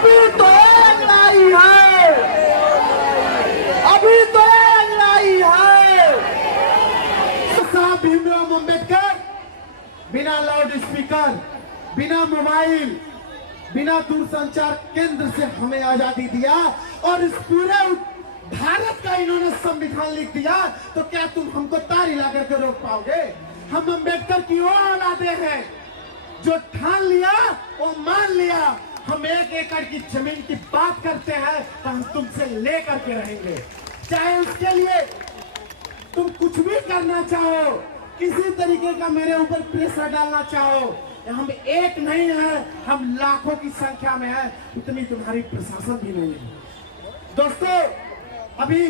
अभी तो एक लड़ाई है, अभी तो एक लड़ाई है। साहब भीमराव अम्बेडकर बिना लाउड स्पीकर, बिना मोबाइल, बिना दूरसंचार केंद्र से हमें आजादी दिया और इस पूरे भारत का इन्होंने संविधान लिख दिया, तो क्या तुम हमको तार हिला करके रोक पाओगे? हम अम्बेडकर की वो औलादे हैं जो ठान लिया और मान लिया। हम 1 एकड़ की जमीन की बात करते हैं तो हम तुमसे लेकर के रहेंगे, चाहे उसके लिए तुम कुछ भी करना चाहो, किसी तरीके का मेरे ऊपर प्रेशर डालना चाहो। हम एक नहीं है, हम लाखों की संख्या में है, इतनी तुम्हारी प्रशासन भी नहीं है। दोस्तों, अभी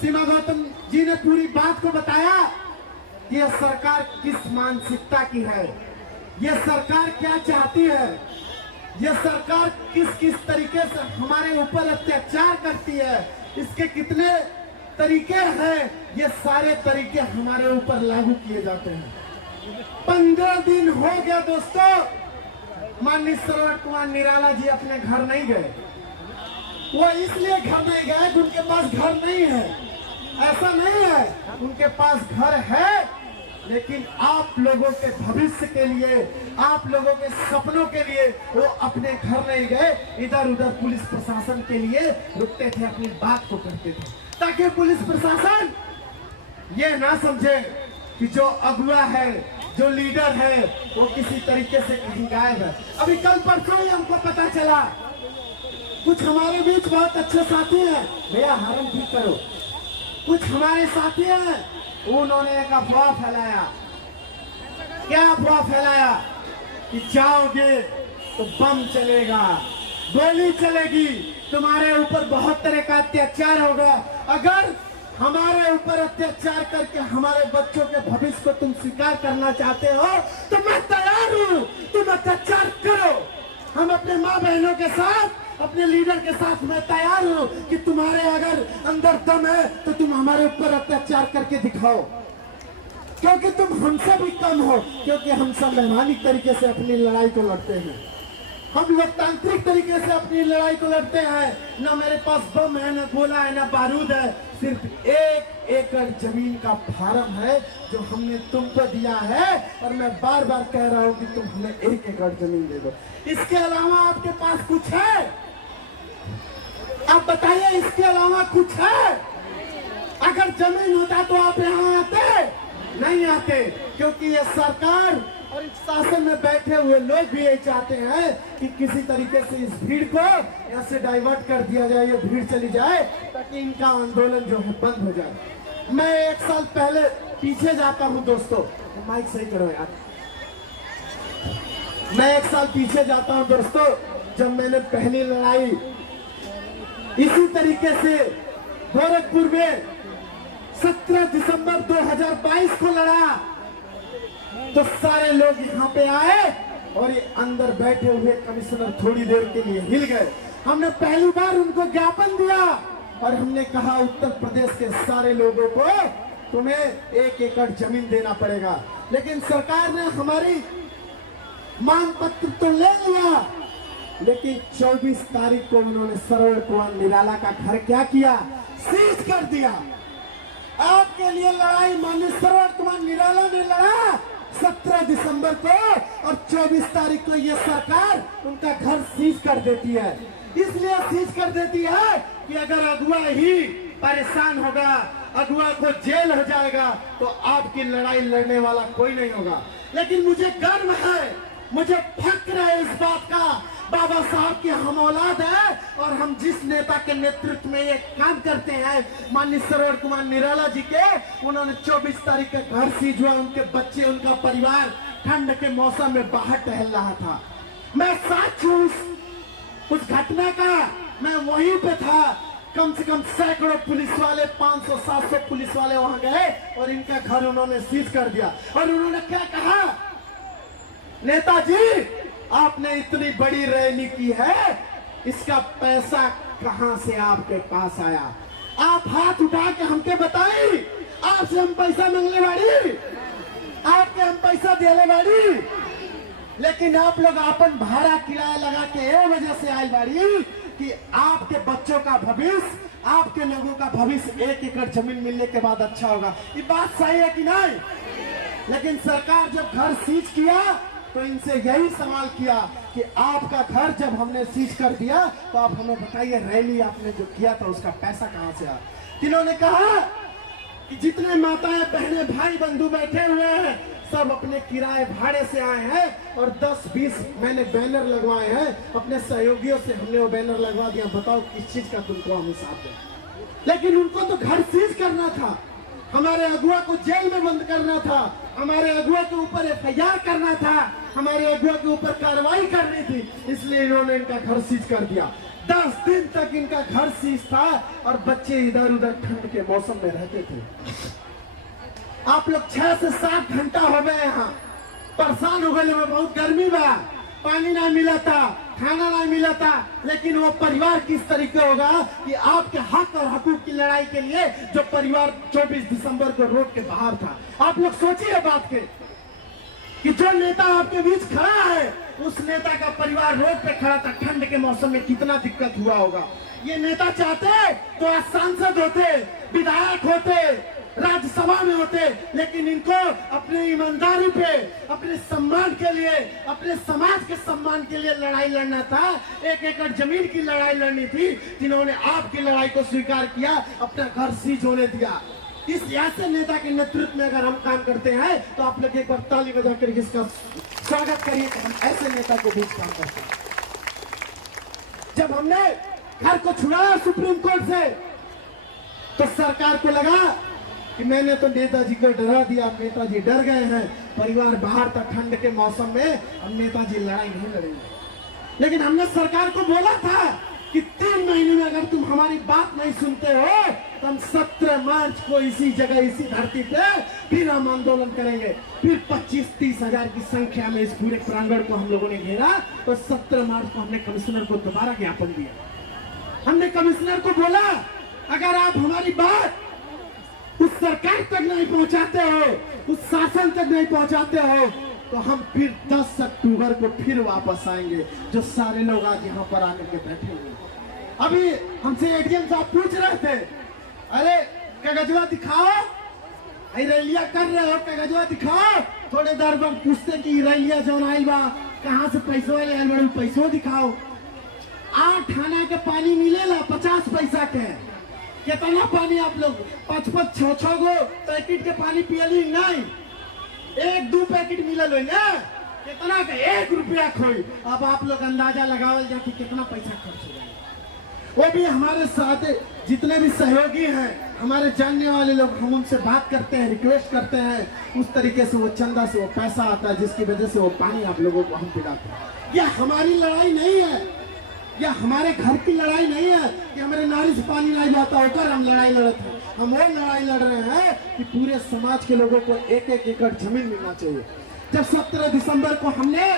सीमा गौतम जी ने पूरी बात को बताया। यह सरकार किस मानसिकता की है, यह सरकार क्या चाहती है, यह सरकार किस किस तरीके से हमारे ऊपर अत्याचार करती है, इसके कितने तरीके हैं, ये सारे तरीके हमारे ऊपर लागू किए जाते हैं। 15 दिन हो गया दोस्तों, माननीय श्रवण कुमार निराला जी अपने घर नहीं गए। वो इसलिए घर नहीं गए कि उनके पास घर नहीं है, ऐसा नहीं है, उनके पास घर है, लेकिन आप लोगों के भविष्य के लिए, आप लोगों के सपनों के लिए वो अपने घर नहीं गए, इधर उधर पुलिस प्रशासन के लिए रुकते थे, अपनी बात को करते थे, ताकि पुलिस प्रशासन ये ना समझे कि जो अगुआ है, जो लीडर है, वो किसी तरीके से कहीं गायब है। अभी कल परसों ही हमको पता चला, कुछ हमारे बीच बहुत अच्छे साथी हैं, भैया हरम ठीक करो, कुछ हमारे साथी हैं, उन्होंने एक अफवाह फैलाया। क्या अफवाह फैलाया? कि जाओगे तो बम चलेगा, गोली चलेगी, तुम्हारे ऊपर बहुत तरह का अत्याचार होगा। अगर हमारे ऊपर अत्याचार करके हमारे बच्चों के भविष्य को तुम स्वीकार करना चाहते हो तो मैं तैयार हूं, तुम अत्याचार करो। हम अपने माँ बहनों के साथ, अपने लीडर के साथ मैं तैयार हूं कि तुम्हारे अगर अंदर दम है तो तुम हमारे ऊपर अत्याचार करके दिखाओ, क्योंकि तुम हमसे भी कम हो, क्योंकि हम संवैधानिक तरीके से अपनी लड़ाई को लड़ते हैं, हम लोकतांत्रिक तरीके से अपनी लड़ाई को लड़ते हैं। ना मेरे पास बम है, ना गोला है, ना बारूद है, सिर्फ 1 एकड़ जमीन का फार्म है जो हमने तुमको दिया है, और मैं बार बार कह रहा हूं कि तुम हमें 1 एकड़ जमीन दे दो। इसके अलावा आपके पास कुछ है? आप बताइए, इसके अलावा कुछ है? अगर जमीन होता तो आप यहाँ आते? नहीं आते, क्योंकि ये सरकार और इस शासन में बैठे हुए लोग भी ये चाहते हैं कि किसी तरीके से इस भीड़ को यहाँ से डाइवर्ट कर दिया जाए, ये भीड़ चली जाए, ताकि इनका आंदोलन जो है बंद हो जाए। मैं 1 साल पहले पीछे जाता हूँ दोस्तों, माइक सही करो यार। मैं 1 साल पीछे जाता हूँ दोस्तों, जब मैंने पहली लड़ाई इसी तरीके से गोरखपुर में 17 दिसंबर 2022 को लड़ा, तो सारे लोग यहाँ पे आए और ये अंदर बैठे हुए कमिश्नर थोड़ी देर के लिए हिल गए। हमने पहली बार उनको ज्ञापन दिया और हमने कहा, उत्तर प्रदेश के सारे लोगों को तुम्हें 1 एकड़ जमीन देना पड़ेगा। लेकिन सरकार ने हमारी मांग पत्र तो ले लिया, लेकिन 24 तारीख को उन्होंने श्रवण कुमार निराला का घर क्या किया? सीज कर दिया। आपके लिए लड़ाई माननीय श्रवण कुमार निराला ने लड़ा 17 दिसंबर को, और 24 तारीख को ये सरकार उनका घर सीज कर देती है। इसलिए सीज कर देती है कि अगर अगुआ ही परेशान होगा, अगुआ को जेल हो जाएगा, तो आपकी लड़ाई लड़ने वाला कोई नहीं होगा। लेकिन मुझे गर्व है, मुझे फक्र है इस बात का, बाबा साहब की हम औलाद है, और हम जिस नेता के नेतृत्व में ये काम करते हैं, माननीय श्रवण कुमार निराला जी के, उन्होंने 24 तारीख का घर सीज हुआ, उनके बच्चे, उनका परिवार ठंड के मौसम में बाहर टहल रहा था। मैं साथ हूँ उस घटना का, मैं वहीं पे था। कम से कम सैकड़ों पुलिस वाले, 500-700 पुलिस वाले वहां गए और इनका घर उन्होंने सीज कर दिया। और उन्होंने क्या कहा? नेताजी, आपने इतनी बड़ी रैली की है, इसका पैसा कहां से आपके पास आया? आप हाथ उठा के हमके बताई, आपसे हम पैसा मांगने वाली, आपके हम पैसा देने वाली? लेकिन आप लोग अपन भाड़ा किराया लगा के ये वजह से आए बाड़ी कि आपके बच्चों का भविष्य, आपके लोगों का भविष्य 1 एकड़ जमीन मिलने के बाद अच्छा होगा। ये बात सही है कि नहीं? लेकिन सरकार जब घर सीज किया तो इनसे यही सवाल किया कि आपका घर जब हमने सीज कर दिया तो आप हमें बताइए रैली आपने जो किया था उसका पैसा कहां से आया। इन्होंने कहा कि जितने माताएं बहनें भाई बंधु बैठे हुए हैं सब अपने किराए भाड़े से आए हैं और 10-20 मैंने बैनर लगवाए हैं अपने सहयोगियों से, हमने वो बैनर लगवा दिया। बताओ किस चीज का तुमको हम हिसाब दें। लेकिन उनको तो घर सीज करना था, हमारे अगुआ को जेल में बंद करना था, हमारे अगुआ के ऊपर एफआईआर करना था, हमारे अगुआ के ऊपर कार्रवाई करनी थी, इसलिए इन्होंने इनका घर सीज कर दिया। 10 दिन तक इनका घर सीज था और बच्चे इधर उधर ठंड के मौसम में रहते थे। आप लोग 6 से 7 घंटा हो गए यहाँ, परेशान हो गए, बहुत गर्मी बा, पानी नहीं मिला था, खाना नहीं मिला था, लेकिन वो परिवार किस तरीके होगा कि आपके हक और हकूक की लड़ाई के लिए जो परिवार 24 दिसंबर को रोड के बाहर था। आप लोग सोचिए बात के कि जो नेता आपके बीच खड़ा है उस नेता का परिवार रोड पे खड़ा था, ठंड के मौसम में कितना दिक्कत हुआ होगा। ये नेता चाहते तो आज सांसद होते, विधायक होते, राज्यसभा में होते, लेकिन इनको अपने ईमानदारी पे, अपने सम्मान के लिए, अपने समाज के सम्मान के लिए लड़ाई लड़ना था। 1 एकड़ जमीन की लड़ाई लड़नी थी, जिन्होंने आपकी लड़ाई को स्वीकार किया, अपना घर सीज होने दिया। इस ऐसे नेता के नेतृत्व में अगर हम काम करते हैं तो आप लोग एक बार ताली बजा कर इसका स्वागत करिए कि हम ऐसे नेता के बीच काम करते हैं। जब हमने घर को छुड़ाया सुप्रीम कोर्ट से तो सरकार को लगा कि मैंने तो नेताजी को डरा दिया, नेताजी डर गए हैं, परिवार बाहर था ठंड के मौसम में, हम नेताजी लड़ाई नहीं लड़ेंगे। लेकिन हमने सरकार को बोला था कि 3 महीने में अगर तुम हमारी बात नहीं सुनते हो तो हम 17 मार्च को इसी जगह, इसी धरती पे फिर हम आंदोलन करेंगे। फिर 25-30 हजार की संख्या में इस पूरे प्रांगण को हम लोगों ने घेरा और 17 मार्च को हमने कमिश्नर को दोबारा ज्ञापन दिया। हमने कमिश्नर को बोला अगर आप हमारी बात उस सरकार तक नहीं पहुंचाते हो, उस शासन तक नहीं पहुंचाते हो तो हम फिर 10 अक्टूबर को फिर वापस आएंगे, जो सारे लोग आज यहाँ पर आकर के बैठे हुए। अभी हमसे एडीएम साहब पूछ रहे थे, अरे कागजवा दिखाओ, रैलिया कर रहे हो, कागजवा दिखाओ। थोड़े देर बाद पूछते कि रैलिया जो आयल बा कहाँ से पैसो आयल बा, पैसो दिखाओ। 8 आना के पानी मिलेला 50 पैसा के, कितना पानी आप लोग 5-5, 6-6 गो पैकेट के पानी पियली नहीं, 1-2 पैकेट मिलल हो ना, कितना का 1 रुपया खोई। अब आप लोग अंदाजा लगावल जा कि कितना पैसा खर्च हो जाएगा। वो भी हमारे साथ जितने भी सहयोगी हैं, हमारे जानने वाले लोग, हम उनसे बात करते हैं, रिक्वेस्ट करते हैं, उस तरीके से वो चंदा से वो पैसा आता है जिसकी वजह से वो पानी आप लोगों को हम पिलाते हैं। यह हमारी लड़ाई नहीं है, या हमारे घर की लड़ाई नहीं है कि हमारे नाली से पानी नहीं जाता होकर हम लड़ाई लड़ते हैं। हम वो लड़ाई लड़ रहे हैं कि पूरे समाज के लोगों को 1-1 एकड़ जमीन मिलना चाहिए। जब 17 दिसंबर को हमने